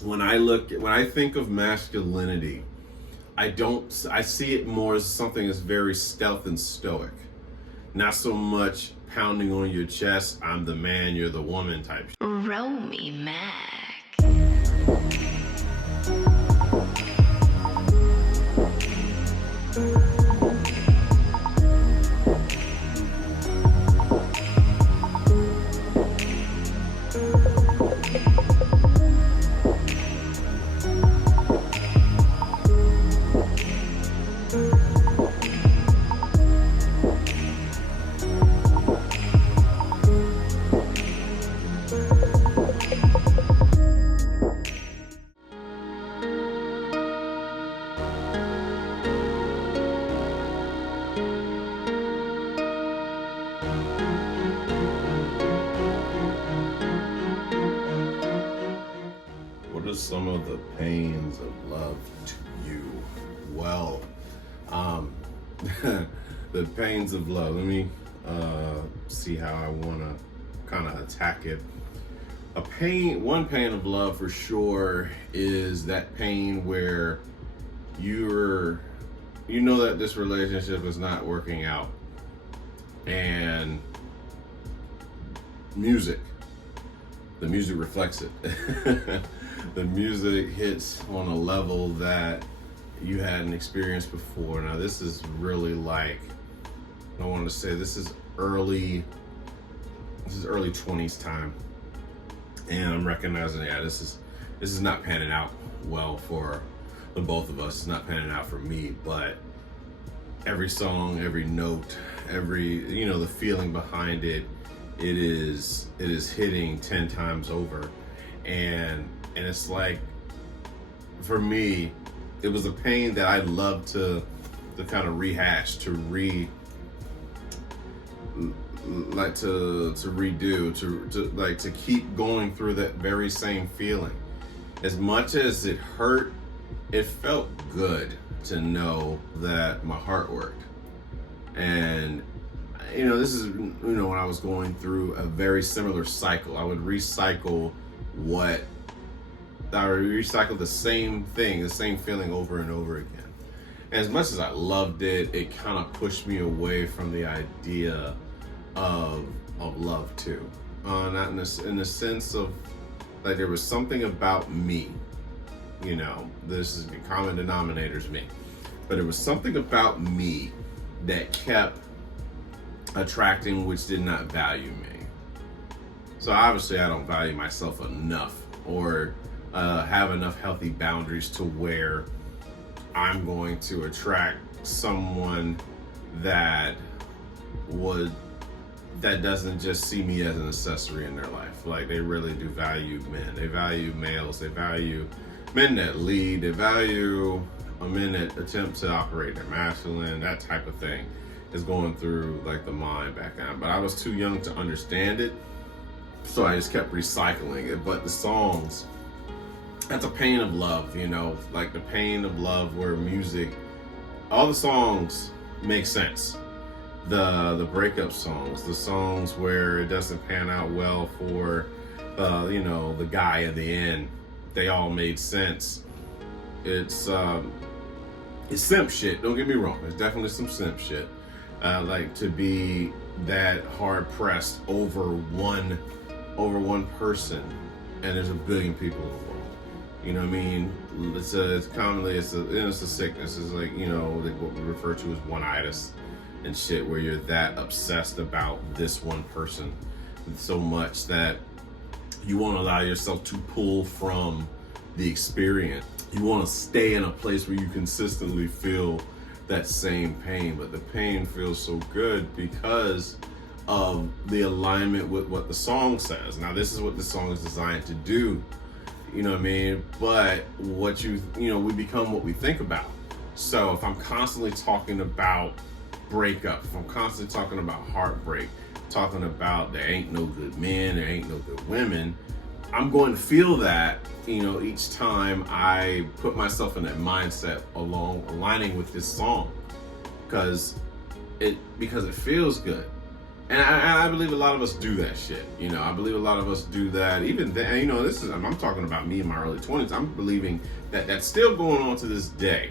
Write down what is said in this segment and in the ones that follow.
When I think of masculinity, I see it more as something that's very stealth and stoic. Not so much pounding on your chest, I'm the man, you're the woman type. Roll me, Mac. What are some of the pains of love to you? Well, the pains of love. Let me see how I want to kind of attack it. One pain of love for sure is that pain where you know that this relationship is not working out, and the music reflects it. The music hits on a level that you hadn't experienced before. Now this is really like, I want to say this is early 20s time, and I'm recognizing, yeah, this is not panning out well for the both of us. It's not panning out for me, but every song, every note, the feeling behind it, it is hitting 10 times over. And it's like, for me, it was a pain that I love to kind of rehash, to redo, to keep going through that very same feeling. As much as it hurt, it felt good to know that my heart worked. And this is, when I was going through a very similar cycle, I would recycle the same thing, the same feeling over and over again. And as much as I loved it, it kind of pushed me away from the idea of love too. Not in the sense of, like, there was something about me, this is the common denominator's me, but it was something about me that kept attracting, which did not value me. So obviously I don't value myself enough, or have enough healthy boundaries to where I'm going to attract someone that doesn't just see me as an accessory in their life. Like, they really do value men. They value males. They value men that lead. They value men that attempt to operate their masculine. That type of thing is going through like the mind back then. But I was too young to understand it, so I just kept recycling it. But the songs, that's a pain of love, like the pain of love where music, all the songs make sense. The breakup songs, the songs where it doesn't pan out well for the guy at the end, they all made sense. It's simp shit, don't get me wrong, there's definitely some simp shit. Like to be that hard pressed over one person, and there's a billion people in the world. You know what I mean? It's a sickness. It's like, what we refer to as one-itis and shit, where you're that obsessed about this one person so much that you won't allow yourself to pull from the experience. You want to stay in a place where you consistently feel that same pain, but the pain feels so good because of the alignment with what the song says. Now, this is what the song is designed to do, you know what I mean? But we become what we think about. So if I'm constantly talking about breakup, if I'm constantly talking about heartbreak, talking about there ain't no good men, there ain't no good women, I'm going to feel that, each time I put myself in that mindset aligning with this song, because it feels good. And I believe a lot of us do that shit. I believe a lot of us do that. Even then, I'm talking about me in my early 20s. I'm believing that that's still going on to this day,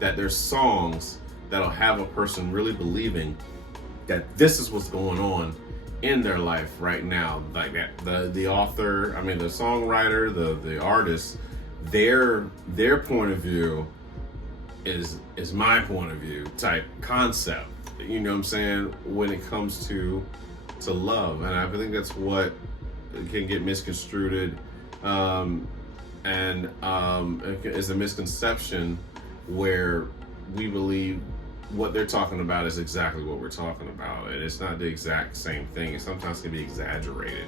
that there's songs that'll have a person really believing that this is what's going on in their life right now. Like that, the author, the songwriter, the artist, their point of view is my point of view type concept. You know what I'm saying? When it comes to love, and I think that's what can get misconstrued, and is a misconception where we believe what they're talking about is exactly what we're talking about, and it's not the exact same thing. It sometimes can be exaggerated,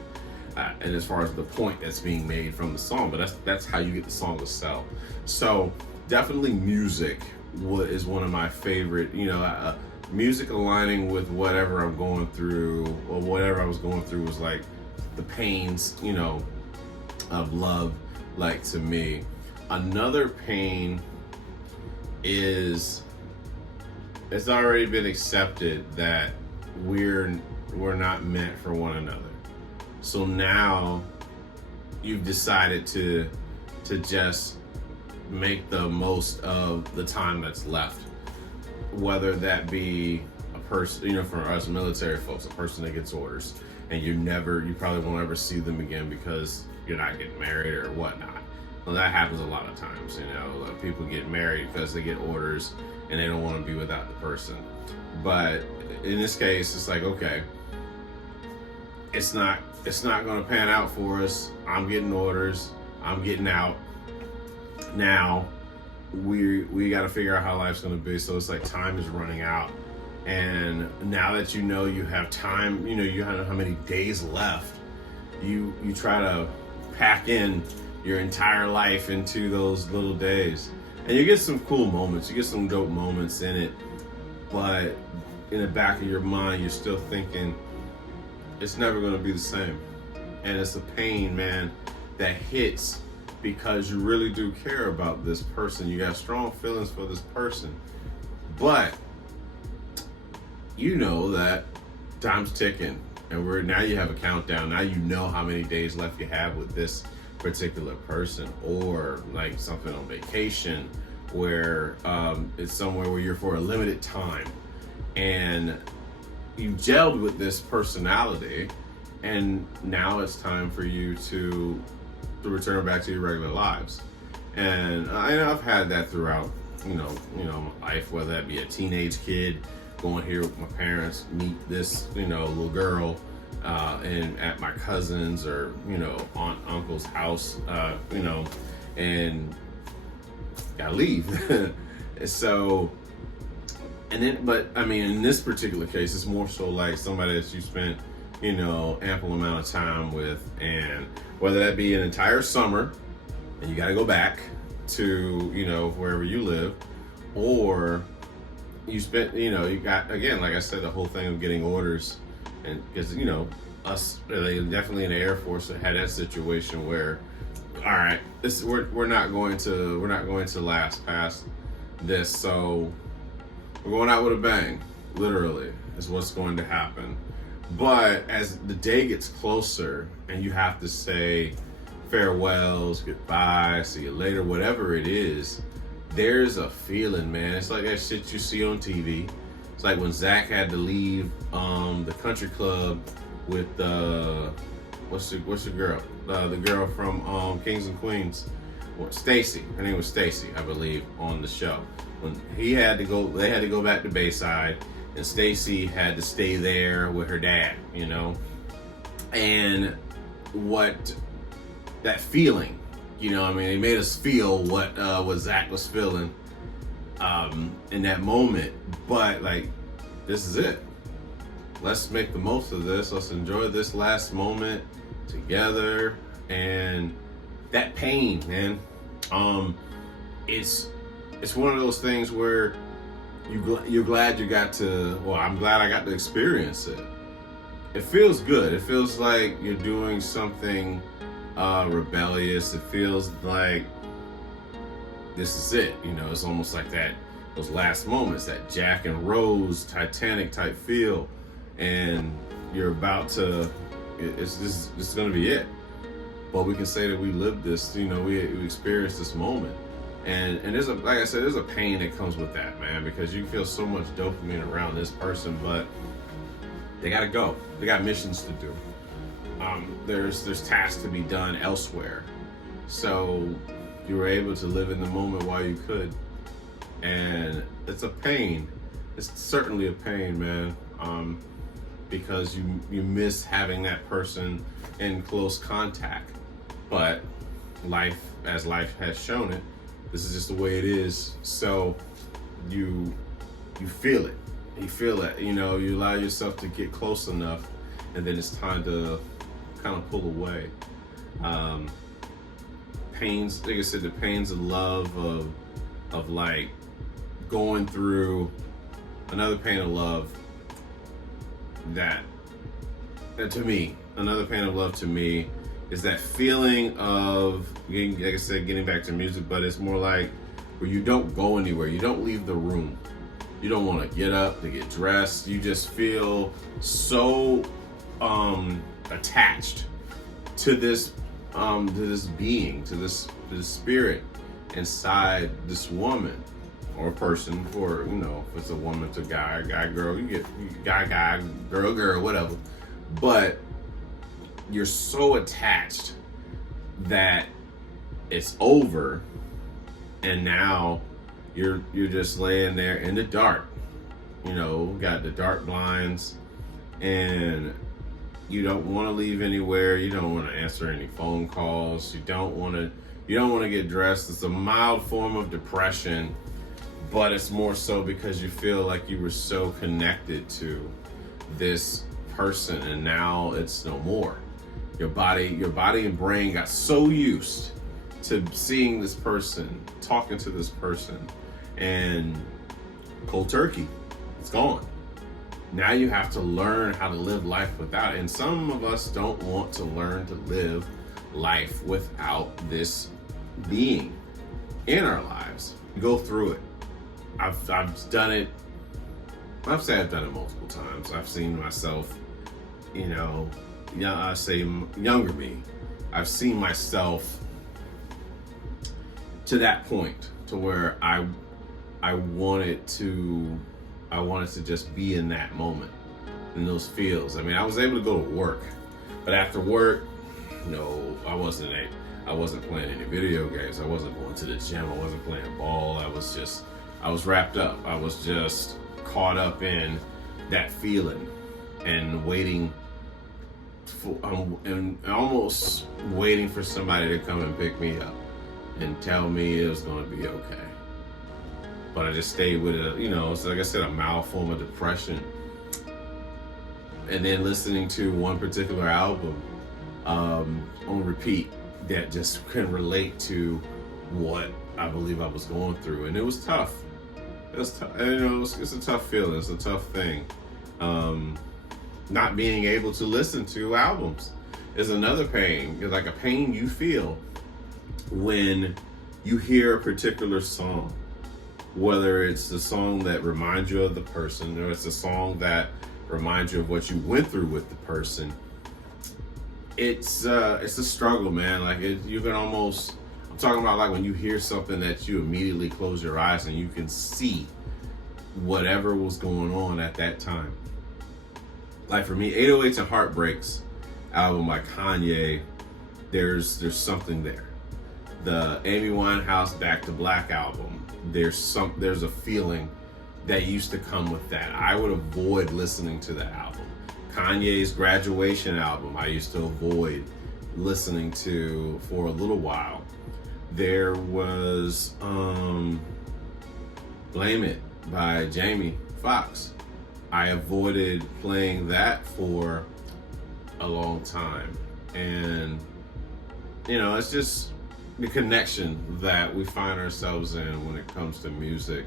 and as far as the point that's being made from the song, but that's how you get the song to sell. So definitely music is one of my favorite. Music aligning with whatever I'm going through, or whatever I was going through, was like the pains, of love. Like, to me, another pain is it's already been accepted that we're not meant for one another. So now you've decided to just make the most of the time that's left. Whether that be a person, for us military folks, a person that gets orders, and you probably won't ever see them again because you're not getting married or whatnot. Well, that happens a lot of times. People get married because they get orders and they don't want to be without the person. But in this case, it's like, okay, it's not going to pan out for us. I'm getting orders. I'm getting out. Now we got to figure out how life's going to be. So it's like time is running out, and now that you have time, you know how many days left, you try to pack in your entire life into those little days, and you get some cool moments, you get some dope moments in it, but in the back of your mind you're still thinking it's never going to be the same. And it's a pain, man, that hits because you really do care about this person. You got strong feelings for this person, but you know that time's ticking, and now you have a countdown. Now you know how many days left you have with this particular person, or like something on vacation where it's somewhere where you're for a limited time, and you gelled with this personality, and now it's time for you to return back to your regular lives. And I've had that throughout, my life, whether that be a teenage kid going here with my parents, meet this, little girl, and at my cousin's or, aunt, uncle's house, and gotta leave. So, but in this particular case, it's more so like somebody that you spent, ample amount of time with, and whether that be an entire summer and you got to go back to, wherever you live, or you spent, you got, again, like I said, the whole thing of getting orders, and because, us, definitely in the Air Force, had that situation where, all right, we're not going to last past this, so We're going out with a bang, literally, is what's going to happen. But as the day gets closer and you have to say farewells, goodbye, see you later, whatever it is, there's a feeling, man. It's like that shit you see on TV. It's like when Zach had to leave the country club with what's the girl? The girl from Kings and Queens. Stacy. Her name was Stacy, I believe, on the show. When they had to go back to Bayside, and Stacy had to stay there with her dad, you know. And what that feeling, you know, I mean, it made us feel what Zach was feeling in that moment. But like, this is it. Let's make the most of this. Let's enjoy this last moment together. And that pain, man, it's one of those things where you're glad you got to. Well, I'm glad I got to experience it. It feels good. It feels like you're doing something rebellious. It feels like this is it. You know, it's almost like those last moments, that Jack and Rose Titanic type feel, and you're about to. This is going to be it. But we can say that we lived this. You know, we experienced this moment, and there's like I said, there's a pain that comes with that, man, because you feel so much dopamine around this person, but they got to go. They got missions to do. There's tasks to be done elsewhere. So you were able to live in the moment while you could. And it's a pain. It's certainly a pain, man. Because you miss having that person in close contact. But as life has shown it, this is just the way it is. So you feel it. You feel it, you know, you allow yourself to get close enough, and then it's time to kind of pull away. Pains, like I said, the pains of love, of like going through another pain of love that to me, another pain of love to me is that feeling of, like I said, getting back to music, but it's more like where you don't go anywhere, you don't leave the room. You don't want to get up to get dressed. You just feel so attached to this being, to this spirit inside this woman or person. For, you know, if it's a woman, it's a guy, girl. You get guy, girl, whatever. But you're so attached that it's over, and now you're just laying there in the dark, you know, got the dark blinds, and you don't want to leave anywhere. You don't want to answer any phone calls. You don't want to get dressed. It's a mild form of depression, but it's more so because you feel like you were so connected to this person, and now it's no more. Your body and brain got so used to seeing this person, talking to this person, and cold turkey, it's gone. Now you have to learn how to live life without it. And some of us don't want to learn to live life without this being in our lives. Go through it. I've done it. I've said I've done it multiple times. I've seen myself, you know, I say younger me. I've seen myself to that point to where I wanted to just be in that moment, in those feels. I mean, I was able to go to work, but after work, no, I wasn't playing any video games. I wasn't going to the gym. I wasn't playing ball. I was wrapped up. I was just caught up in that feeling and waiting for, and almost waiting for somebody to come and pick me up and tell me it was going to be okay. But I just stayed with it, you know, it's like I said, a mild form of depression. And then listening to one particular album on repeat that just can relate to what I believe I was going through. And it was tough. It was tough. You know, it's a tough feeling. It's a tough thing. Not being able to listen to albums is another pain. It's like a pain you feel when you hear a particular song Whether it's the song that reminds you of the person, or it's a song that reminds you of what you went through with the person, it's a struggle, man. Like you can almost, I'm talking about like when you hear something that you immediately close your eyes and you can see whatever was going on at that time. Like for me, 808s and Heartbreaks album by Kanye, there's something there. The Amy Winehouse Back to Black album, there's a feeling that used to come with that. I would avoid listening to that album. Kanye's Graduation album, I used to avoid listening to for a little while. There was Blame It by Jamie Foxx. I avoided playing that for a long time. And, you know, it's just the connection that we find ourselves in when it comes to music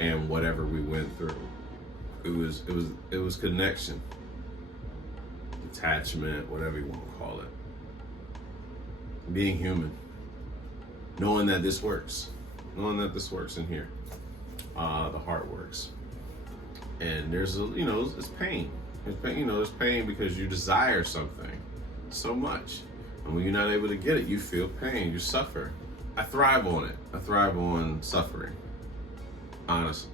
and whatever we went through. It was connection, attachment, whatever you want to call it. Being human, knowing that this works in here. The heart works, and there's it's pain. There's pain because you desire something so much, and when you're not able to get it, you feel pain. You suffer. I thrive on it. I thrive on suffering. Honestly,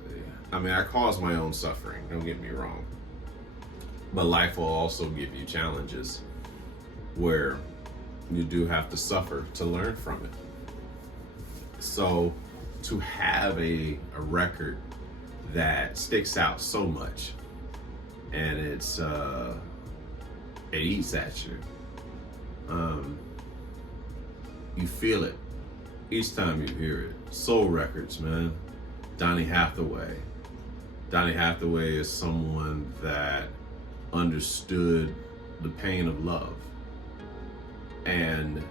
I mean, I cause my own suffering. Don't get me wrong, but life will also give you challenges where you do have to suffer to learn from it. So to have a record that sticks out so much, and it eats at you. You feel it each time you hear it. Soul Records, man. Donny Hathaway. Donny Hathaway is someone that understood the pain of love. And it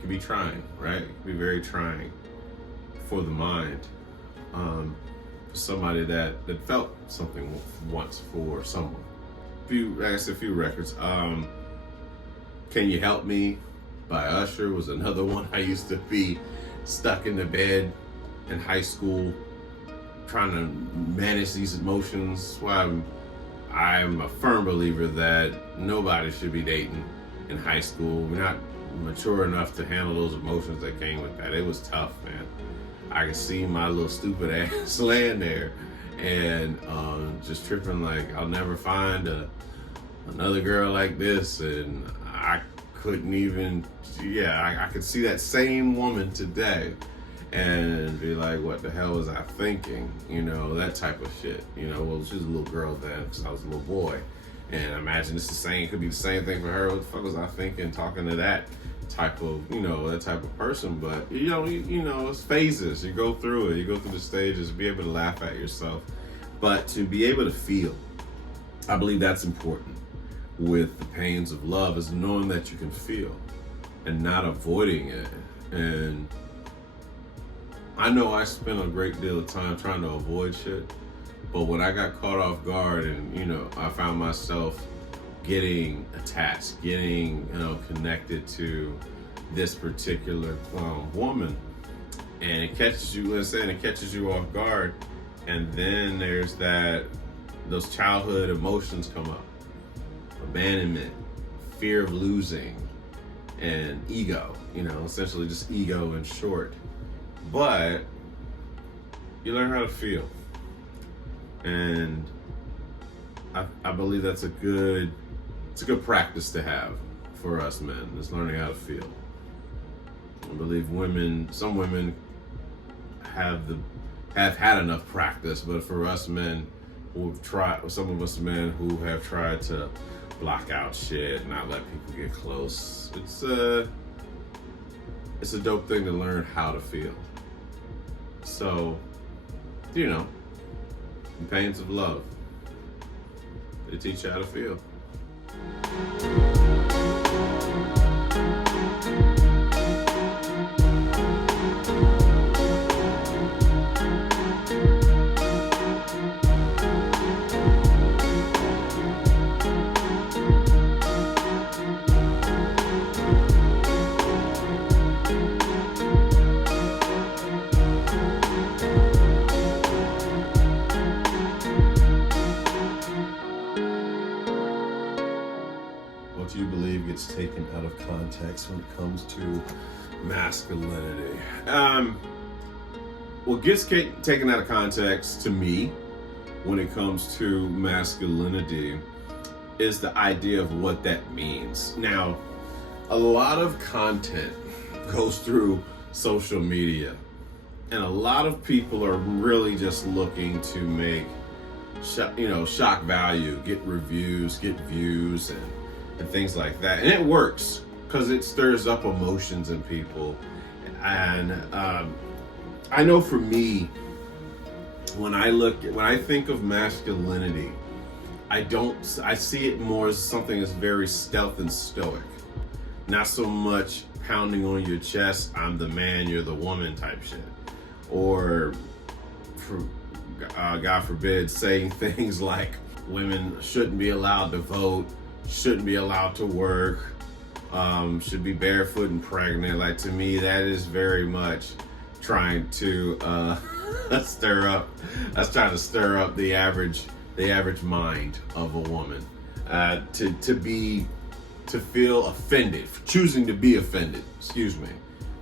can be trying, right? It can be very trying for the mind. Somebody that felt something once for someone. A few records. Can You Help Me by Usher was another one. I used to be stuck in the bed in high school trying to manage these emotions. Well, I'm a firm believer that nobody should be dating in high school. We're not mature enough to handle those emotions that came with that. It was tough, man. I could see my little stupid ass laying there and just tripping like I'll never find another girl like this, and I couldn't even, I could see that same woman today and be like, what the hell was I thinking? That type of shit. Well, she was a little girl then because I was a little boy, and I imagine it could be the same thing for her. What the fuck was I thinking talking to that type of, that type of person? But it's phases. You go through it. You go through the stages. Be able to laugh at yourself, but to be able to feel, I believe that's important with the pains of love, is knowing that you can feel and not avoiding it. And I know I spent a great deal of time trying to avoid shit, but when I got caught off guard and I found myself getting attached, getting connected to this particular woman, and it catches you off guard, and then there's those childhood emotions come up: abandonment, fear of losing, and ego. Essentially just ego in short. But you learn how to feel, and I believe that's a good practice to have for us men, is learning how to feel. I believe some women have had enough practice, but for us men some of us men who have tried to block out shit, not let people get close, it's a dope thing to learn how to feel. So, the pains of love, they teach you how to feel. gets taken out of context when it comes to masculinity. What gets taken out of context to me when it comes to masculinity is the idea of what that means. Now, a lot of content goes through social media, and a lot of people are really just looking to make shock value, get reviews, get views, and things like that. And it works because it stirs up emotions in people. And I know for me, when I think of masculinity, I see it more as something that's very stealth and stoic. Not so much pounding on your chest, I'm the man, you're the woman type shit. Or, God forbid, saying things like women shouldn't be allowed to vote, shouldn't be allowed to work, should be barefoot and pregnant. Like, to me, that is very much trying to stir up the average mind of a woman, to feel offended, choosing to be offended. Excuse me.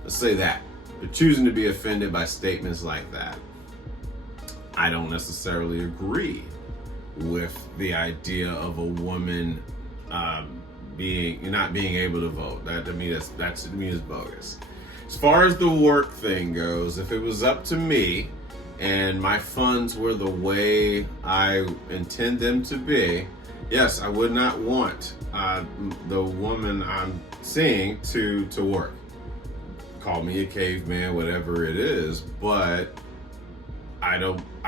Let's say that. But choosing to be offended by statements like that. I don't necessarily agree with the idea of a woman not being able to vote. That to me is bogus. As far as the work thing goes, if it was up to me and my funds were the way I intend them to be, yes, I would not want the woman I'm seeing to work. Call me a caveman, whatever it is, but I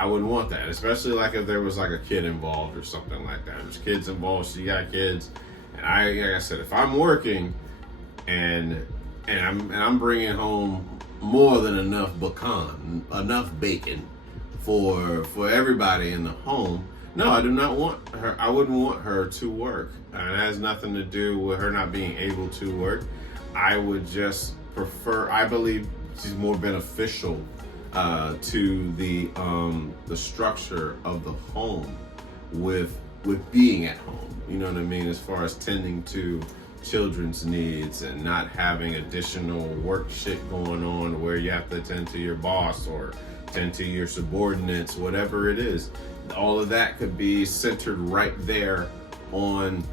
wouldn't want that, especially like if there was like a kid involved or something like that. There's kids involved, she got kids, and like I said, if I'm working and I'm bringing home more than enough bacon for everybody in the home, no, I do not want her. I wouldn't want her to work, and it has nothing to do with her not being able to work. I would just prefer. I believe she's more beneficial to the structure of the home with being at home. You know what I mean? As far as tending to children's needs and not having additional work shit going on where you have to tend to your boss or tend to your subordinates, whatever it is. All of that could be centered right there on,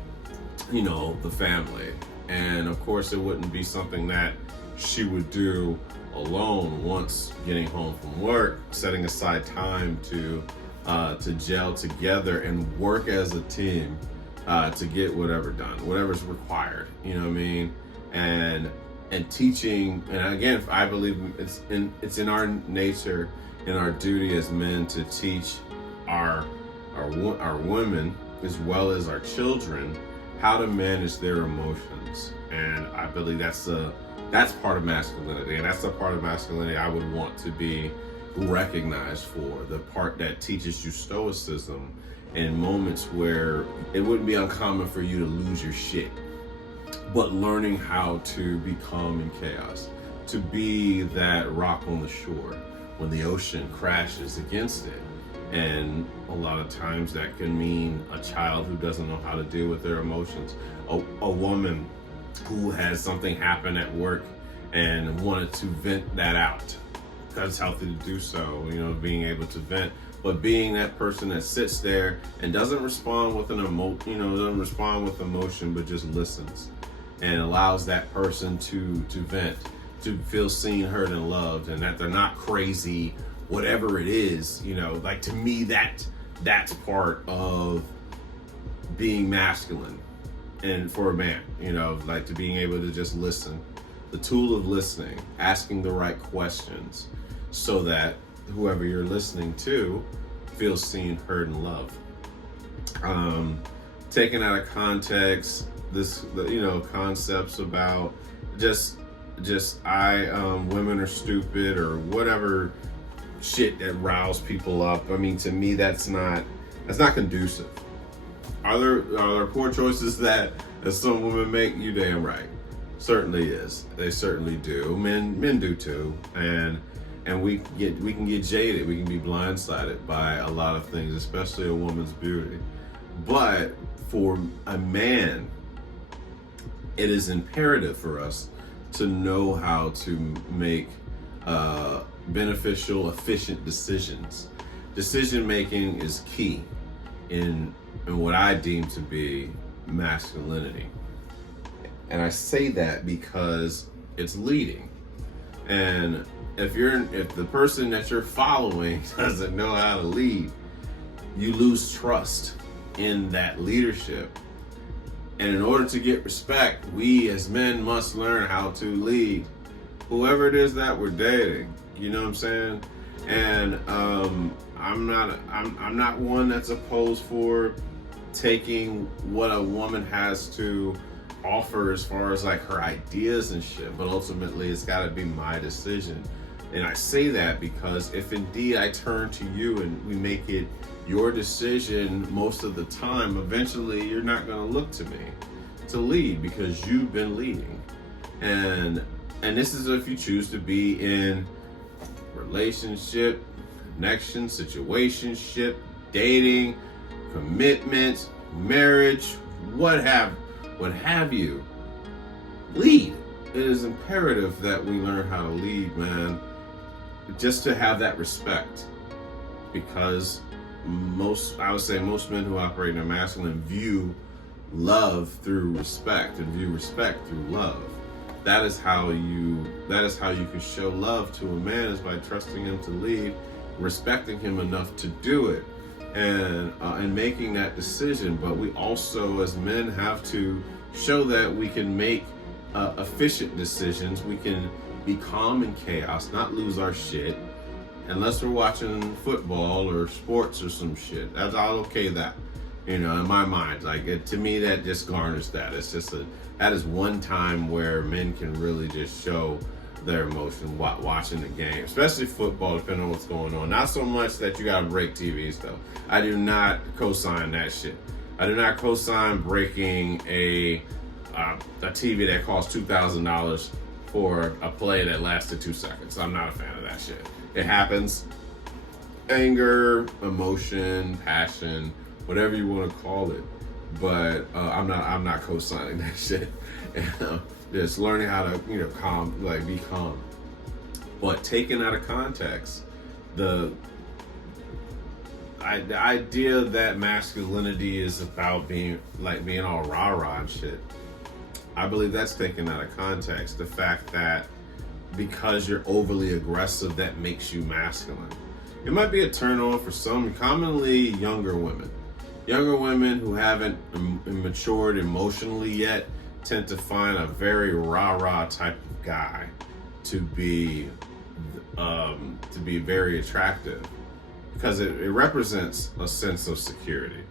the family. And of course, it wouldn't be something that she would do alone once getting home from work, setting aside time to gel together and work as a team to get whatever done, whatever's required. You know what I mean? And teaching, and again, I believe it's in our nature, in our duty as men to teach our women as well as our children how to manage their emotions. And I believe that's part of masculinity, and that's the part of masculinity I would want to be recognized for, the part that teaches you stoicism in moments where it wouldn't be uncommon for you to lose your shit, but learning how to be calm in chaos, to be that rock on the shore when the ocean crashes against it. And a lot of times that can mean a child who doesn't know how to deal with their emotions, a woman who has something happen at work and wanted to vent that out, because it's healthy to do so, being able to vent, but being that person that sits there and doesn't respond with doesn't respond with emotion, but just listens and allows that person to vent, to feel seen, heard, and loved, and that they're not crazy, whatever it is. Like, to me, that's part of being masculine. And for a man, like, to being able to just listen, the tool of listening, asking the right questions so that whoever you're listening to feels seen, heard, and loved. Taken out of context, concepts about women are stupid or whatever shit that riles people up. I mean, to me, that's not conducive. Are there poor choices that some women make? You damn right. Certainly is. They certainly do. Men do too. And we can get jaded. We can be blindsided by a lot of things, especially a woman's beauty. But for a man, it is imperative for us to know how to make beneficial, efficient decisions. Decision making is key in what I deem to be masculinity. And I say that because it's leading. And if the person that you're following doesn't know how to lead, you lose trust in that leadership. And in order to get respect, we as men must learn how to lead whoever it is that we're dating. You know what I'm saying? And I'm not one that's opposed for taking what a woman has to offer as far as like her ideas and shit, but ultimately it's got to be my decision. And I say that because if indeed I turn to you and we make it your decision most of the time, eventually you're not going to look to me to lead because you've been leading. And this is if you choose to be in relationship, connection, situationship, dating, commitment, marriage, what have you. Lead. It is imperative that we learn how to lead, man, just to have that respect. Because I would say most men who operate in a masculine view love through respect and view respect through love. That is how you can show love to a man, is by trusting him to lead, respecting him enough to do it, and making that decision. But we also, as men, have to show that we can make efficient decisions. We can be calm in chaos, not lose our shit, unless we're watching football or sports or some shit. I'll okay that, in my mind. Like, to me, that just garners that. It's just that is one time where men can really just show their emotion watching the game, especially football, depending on what's going on. Not so much that you gotta break TVs though. I do not co-sign that shit. I do not co-sign breaking a TV that costs $2,000 for a play that lasted 2 seconds. I'm not a fan of that shit. It happens. Anger, emotion, passion, whatever you want to call it. But I'm not co-signing that shit. Just learning how to, be calm. But taken out of context, the idea that masculinity is about being all rah-rah and shit, I believe that's taken out of context. The fact that because you're overly aggressive, that makes you masculine. It might be a turn on for some, commonly younger women. Younger women who haven't matured emotionally yet tend to find a very rah-rah type of guy to be very attractive, because it represents a sense of security,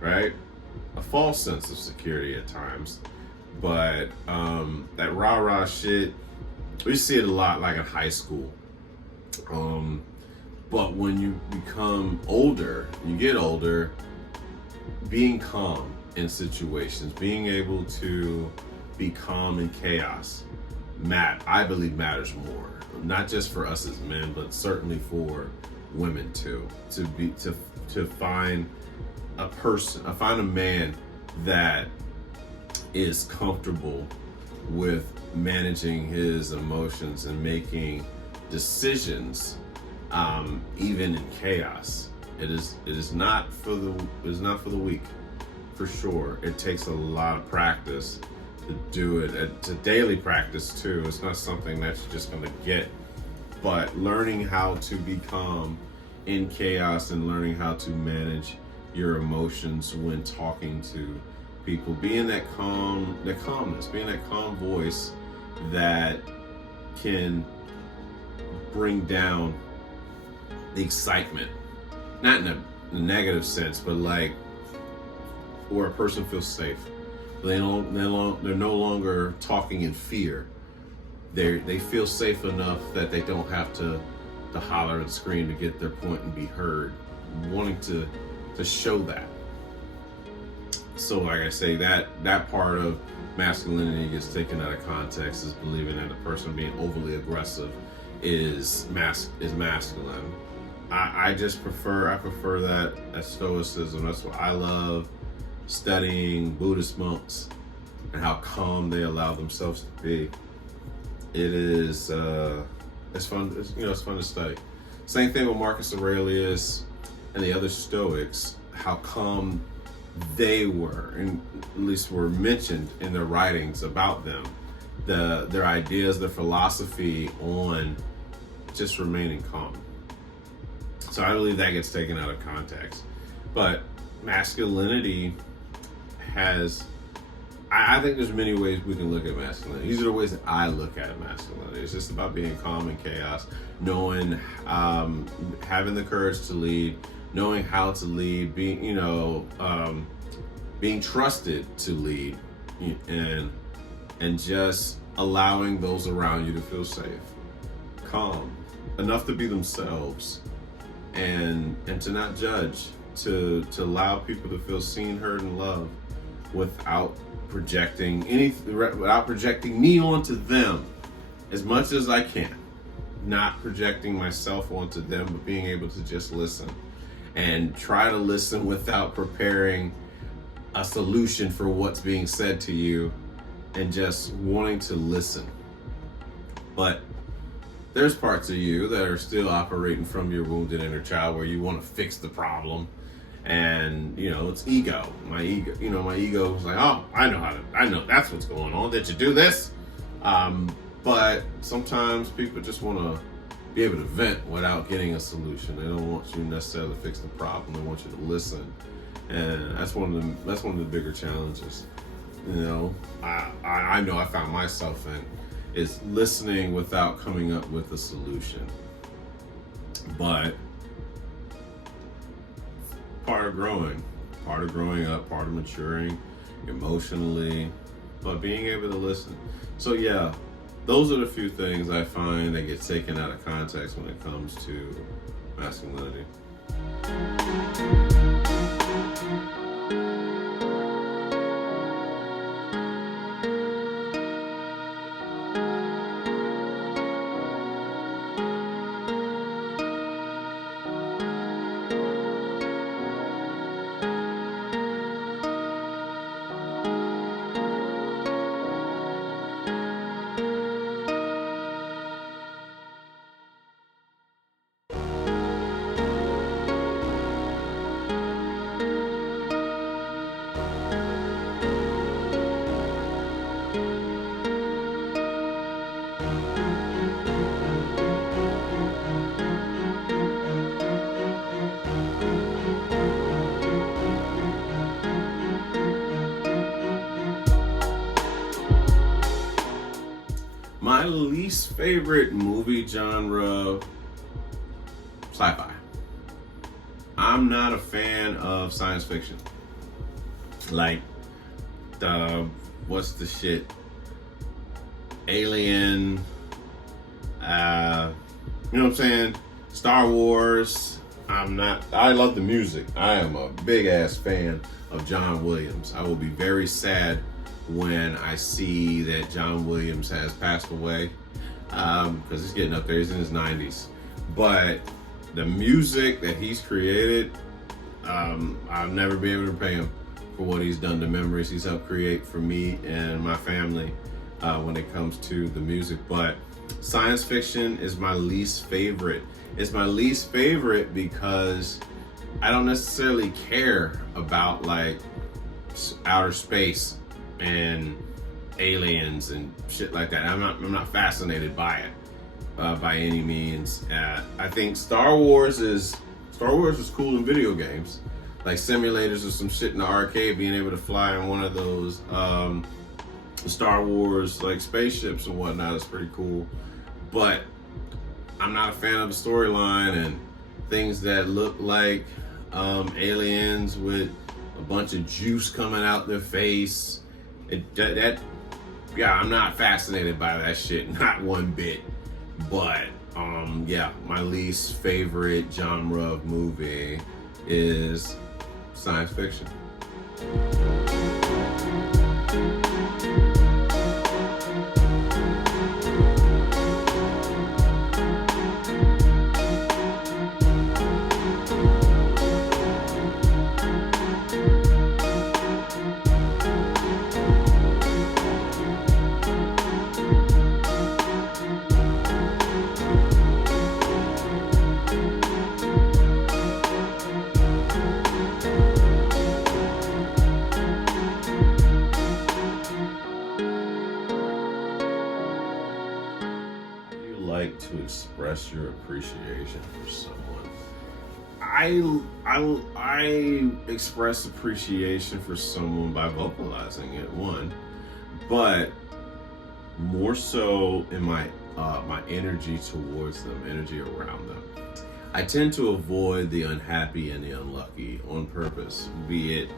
right? A false sense of security at times, but that rah-rah shit, we see it a lot like in high school. But when you become older, you get older, being calm in situations, being able to be calm in chaos, I believe matters more. Not just for us as men, but certainly for women too. To find a man that is comfortable with managing his emotions and making decisions, even in chaos. It is not for the weak, for sure. It takes a lot of practice to do it. It's a daily practice too. It's not something that you're just gonna get. But learning how to be calm in chaos and learning how to manage your emotions when talking to people, being that calmness, being that calm voice that can bring down the excitement, not in a negative sense, but like where a person feels safe. They're no longer talking in fear. They feel safe enough that they don't have to holler and scream to get their point and be heard, wanting to show that. So like I say, that part of masculinity gets taken out of context, is believing that a person being overly aggressive is masculine. I prefer that as stoicism. That's what I love studying Buddhist monks and how calm they allow themselves to be. It is it's fun. It's fun to study. Same thing with Marcus Aurelius and the other Stoics. How calm they were, and at least were mentioned in their writings about them. Their ideas, their philosophy on just remaining calm. So I believe that gets taken out of context. But masculinity has, I think there's many ways we can look at masculinity. These are the ways that I look at masculinity. It's just about being calm in chaos, knowing, having the courage to lead, knowing how to lead, being trusted to lead, and just allowing those around you to feel safe, calm, enough to be themselves, and to not judge, to allow people to feel seen, heard, and loved without projecting me onto them as much as I can. Not projecting myself onto them, but being able to just listen and try to listen without preparing a solution for what's being said to you, and just wanting to listen. But there's parts of you that are still operating from your wounded inner child, where you want to fix the problem, and it's ego. My ego is like, oh, I know that's what's going on. Did you do this? But sometimes people just want to be able to vent without getting a solution. They don't want you necessarily to fix the problem. They want you to listen, and that's one of the bigger challenges. I know I found myself in is listening without coming up with a solution. But part of growing up, part of maturing emotionally, but being able to listen. So yeah, those are the few things I find that get taken out of context when it comes to masculinity. My least favorite movie genre, sci-fi. I'm not a fan of science fiction. Like what's the shit? Alien, you know what I'm saying? Star Wars. I love the music. I am a big ass fan of John Williams. I will be very sad when I see that John Williams has passed away, because he's getting up there. He's in his 90s. But the music that he's created, I'll never be able to pay him for what he's done, the memories he's helped create for me and my family when it comes to the music. But science fiction is my least favorite. It's my least favorite because I don't necessarily care about like outer space and aliens and shit like that. I'm not fascinated by it by any means. I think Star Wars is cool in video games, like simulators or some shit in the arcade. Being able to fly in one of those Star Wars like spaceships and whatnot is pretty cool. But I'm not a fan of the storyline and things that look like aliens with a bunch of juice coming out their face. I'm not fascinated by that shit, not one bit. But my least favorite genre of movie is science fiction. express your appreciation for someone. I express appreciation for someone by vocalizing it, one, but more so in my energy towards them, energy around them. I tend to avoid the unhappy and the unlucky on purpose, be it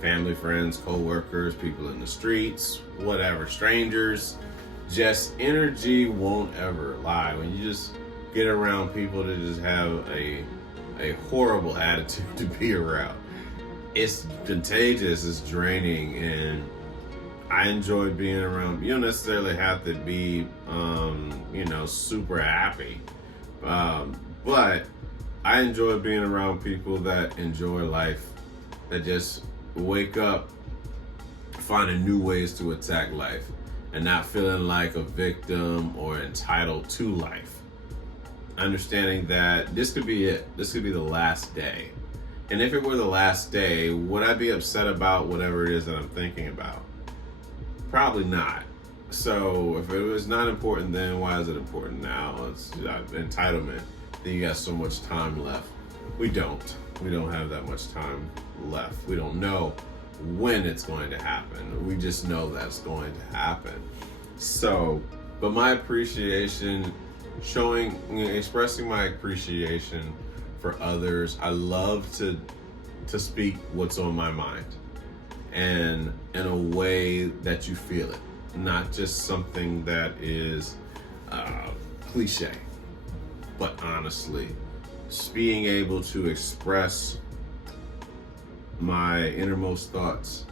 family, friends, co-workers, people in the streets, whatever, strangers. Just energy won't ever lie. When you just get around people that just have a horrible attitude to be around, it's contagious, it's draining, and I enjoy being around. You don't necessarily have to be, super happy, but I enjoy being around people that enjoy life, that just wake up finding new ways to attack life and not feeling like a victim or entitled to life. Understanding that this could be it. This could be the last day. And if it were the last day, would I be upset about whatever it is that I'm thinking about? Probably not. So if it was not important then, why is it important now? It's entitlement. Then you got so much time left. We don't have that much time left. We don't know when it's going to happen. We just know that's going to happen. So, but my appreciation, expressing my appreciation for others, I love to speak what's on my mind, and in a way that you feel it, not just something that is cliche, but honestly, just being able to express my innermost thoughts.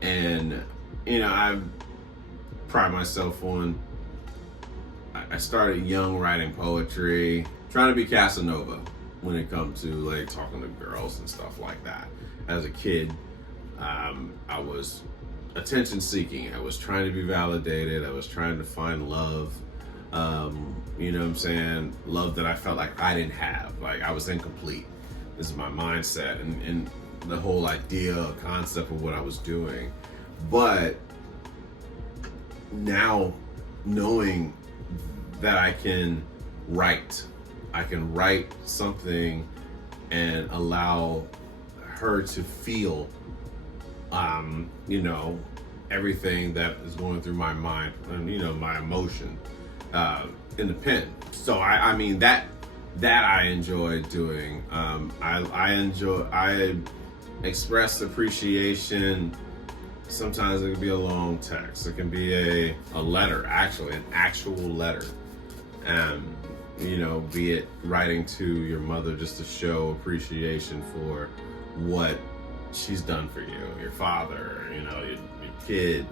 And I pride myself on, I started young writing poetry, trying to be Casanova when it comes to like talking to girls and stuff like that. As a kid, I was attention seeking. I was trying to be validated. I was trying to find love. You know what I'm saying? Love that I felt like I didn't have. Like I was incomplete. This is my mindset and the whole idea, concept of what I was doing. But now knowing that I can write something and allow her to feel, everything that is going through my mind and, my emotion, in the pen. So I mean that I enjoy doing. I express appreciation. Sometimes it can be a long text. It can be a letter, actually, an actual letter. Be it writing to your mother just to show appreciation for what she's done for you, your father, your kid,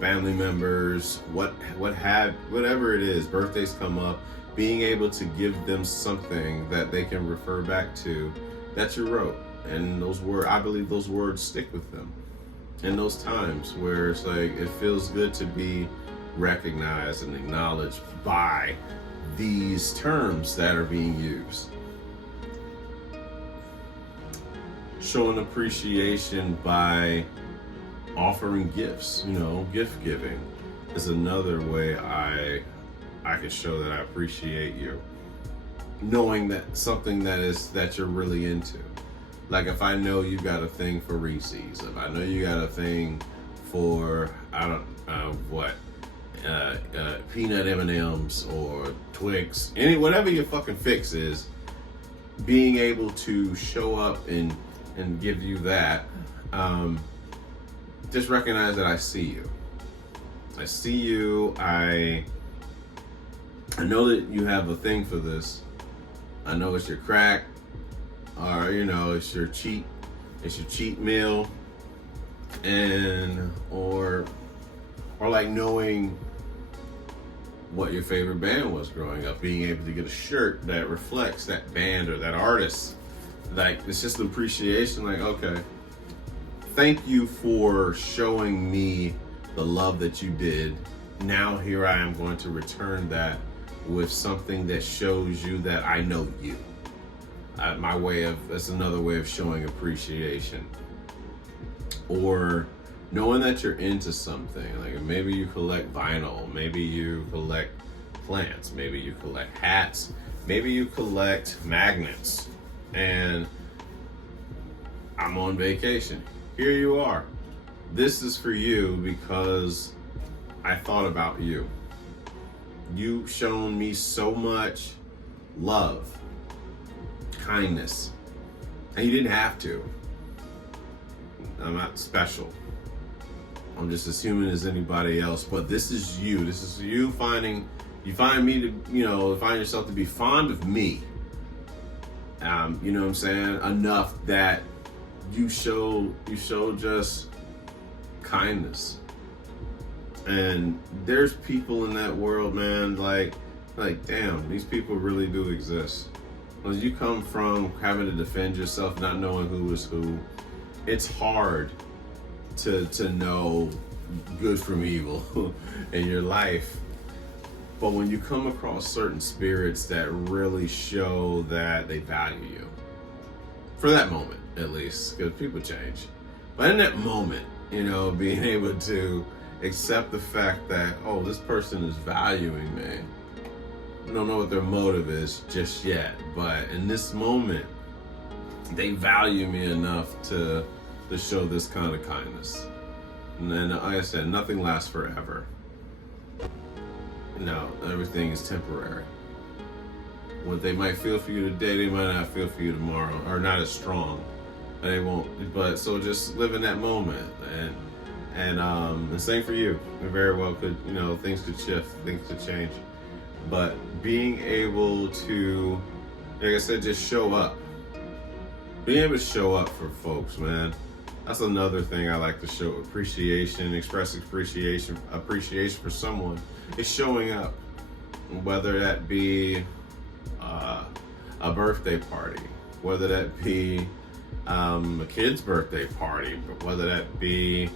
family members, whatever it is, birthdays come up, being able to give them something that they can refer back to that you wrote. And I believe those words stick with them. In those times where it's like, it feels good to be recognized and acknowledged by these terms that are being used. Showing appreciation by offering gifts, gift giving is another way I can show that I appreciate you. Knowing that something that you're really into. Like if I know you got a thing for Reese's, if I know you got a thing for peanut M&Ms or Twix, whatever your fucking fix is, being able to show up and give you that, just recognize that I see you. I see you. I know that you have a thing for this. I know it's your crack, or it's your cheat meal, or like knowing what your favorite band was growing up, being able to get a shirt that reflects that band or that artist. Like, it's just an appreciation. Like, okay, thank you for showing me the love that you did. Now here I am going to return that with something that shows you that I know you. That's another way of showing appreciation. Or knowing that you're into something. Like maybe you collect vinyl, maybe you collect plants, maybe you collect hats, maybe you collect magnets. And I'm on vacation. Here you are. This is for you because I thought about you. You've shown me so much love, kindness, and you didn't have to. I'm not special. I'm just as human as anybody else, but this is you. This is you find me to, find yourself to be fond of me. You know what I'm saying? Enough that you show just kindness. And there's people in that world, man, like damn, these people really do exist. When you come from having to defend yourself, not knowing who is who, it's hard to know good from evil in your life. But when you come across certain spirits that really show that they value you, for that moment at least, because people change. But in that moment, being able to accept the fact that, oh, this person is valuing me. I don't know what their motive is just yet, but in this moment, they value me enough to show this kind of kindness. And then, like I said, nothing lasts forever. Everything is temporary. What they might feel for you today, they might not feel for you tomorrow, or not as strong. They won't. But so just live in that moment, and the same for you. It very well could, things could shift, things could change. But being able to, like I said, just show up. Being able to show up for folks, man. That's another thing I like to show appreciation, express appreciation for someone. It's showing up, whether that be a birthday party, whether that be a kid's birthday party, whether that be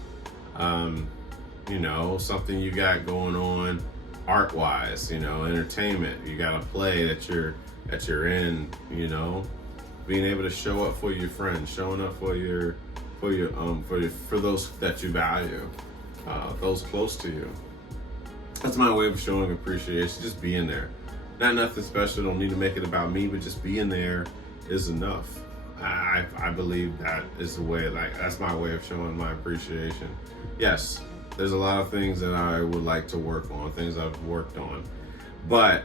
something you got going on art-wise, entertainment. You got a play that you're in, being able to show up for your friends, showing up for those that you value, those close to you. That's my way of showing appreciation. Just being there. Not nothing special. Don't need to make it about me, but just being there is enough. I believe that is the way. That's my way of showing my appreciation. Yes, there's a lot of things that I would like to work on, things I've worked on, but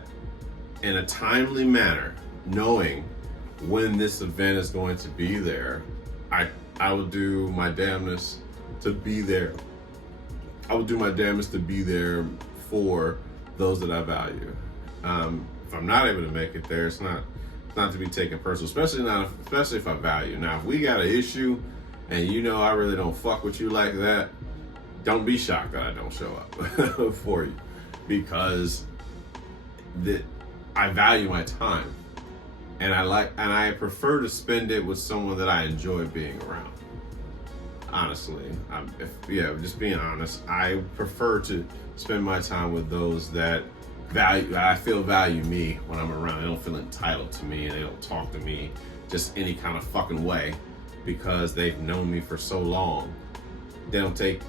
in a timely manner, knowing when this event is going to be there, I will do my damnedest to be there. I will do my damnedest to be there for those that I value. If I'm not able to make it there, it's not to be taken personal, especially if I value. Now, if we got an issue and I really don't fuck with you like that, don't be shocked that I don't show up for you, because I value my time. And I prefer to spend it with someone that I enjoy being around. Honestly, just being honest, I prefer to spend my time with those that I feel value me when I'm around. They don't feel entitled to me, and they don't talk to me just any kind of fucking way because they've known me for so long. They don't take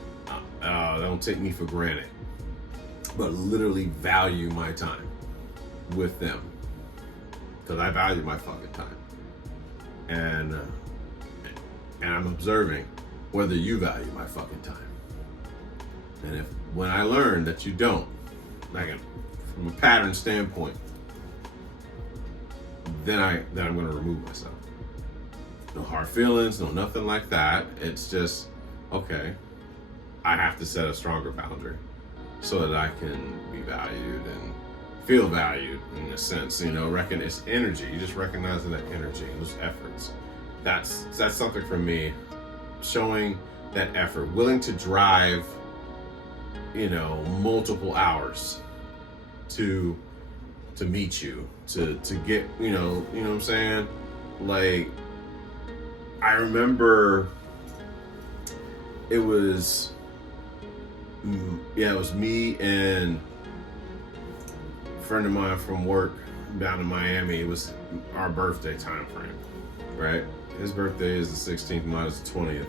me for granted, but literally value my time with them. Because I value my fucking time, and I'm observing whether you value my fucking time. And when I learn that you don't, from a pattern standpoint, then I'm going to remove myself. No hard feelings, no nothing like that. It's just, okay, I have to set a stronger boundary so that I can be valued and feel valued in a sense, reckon it's energy. You just recognizing that energy, those efforts. That's something for me. Showing that effort, willing to drive, multiple hours to meet you, to get, you know what I'm saying? Like, I remember it was me and a friend of mine from work down in Miami. It was our birthday time frame, right? His birthday is the 16th, mine is the 20th.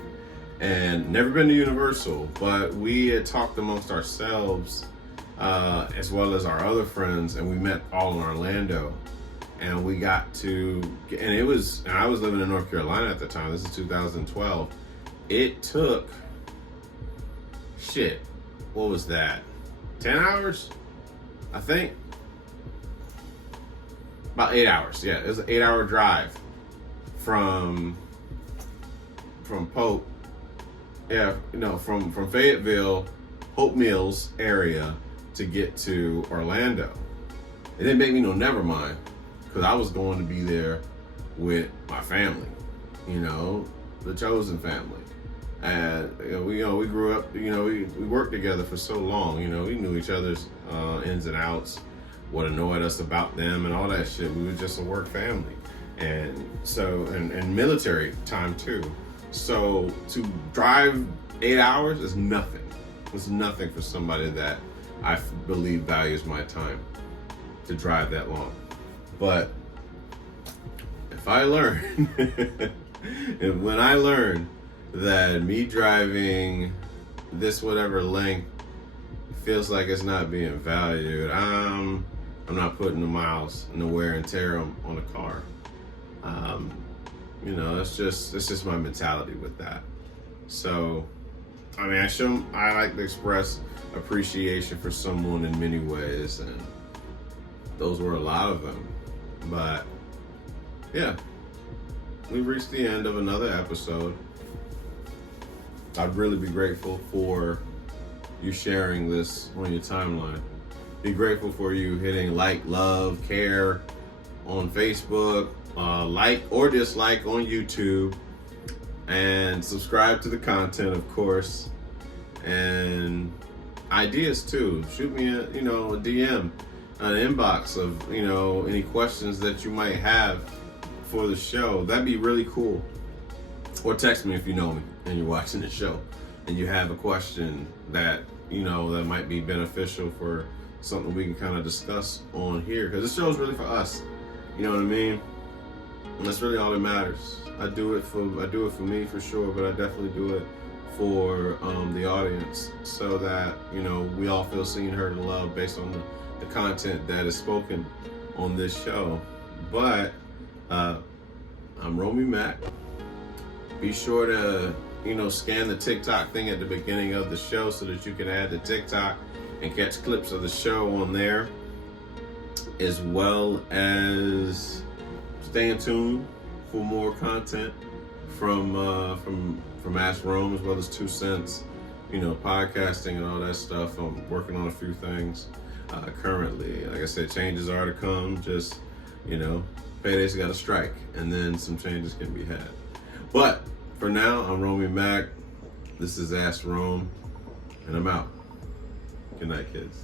And never been to Universal, but we had talked amongst ourselves as well as our other friends, and we met all in Orlando. And we got to, and I was living in North Carolina at the time. This is 2012. It took, what was that? 10 hours? I think. About 8 hours. Yeah, it was an 8-hour drive from Pope. Yeah, from Fayetteville, Hope Mills area to get to Orlando. It didn't make me never mind, because I was going to be there with my family, the chosen family. And we grew up, we worked together for so long, we knew each other's ins and outs, what annoyed us about them and all that shit. We were just a work family. And so, and military time too. So to drive 8 hours is nothing. It's nothing for somebody that I believe values my time to drive that long. But if I learn, and when I learn that me driving this whatever length feels like it's not being valued, I'm not putting the miles and the wear and tear on the car. It's just my mentality with that. So, I mean, I like to express appreciation for someone in many ways, and those were a lot of them. But yeah, we've reached the end of another episode. I'd really be grateful for you sharing this on your timeline. Be grateful for you hitting like, love, care on Facebook, like or dislike on YouTube, and subscribe to the content, of course, and ideas too. Shoot me a DM, an inbox of any questions that you might have for the show. That'd be really cool. Or text me if you know me and you're watching the show and you have a question that that might be beneficial for something we can kind of discuss on here, because this show is really for us. You know what I mean? And that's really all that matters. I do it for me for sure, but I definitely do it for the audience, so that we all feel seen, heard, and loved based on the content that is spoken on this show. But I'm Romy Mac. Be sure to scan the TikTok thing at the beginning of the show so that you can add the TikTok and catch clips of the show on there, as well as staying tuned for more content from Ask Rome, as well as J.E.T.Sense, podcasting and all that stuff. I'm working on a few things currently. Like I said, changes are to come. Just payday's got to strike, and then some changes can be had. But for now, I'm Romy Mac. This is Ask Rome, and I'm out. Good night, kids.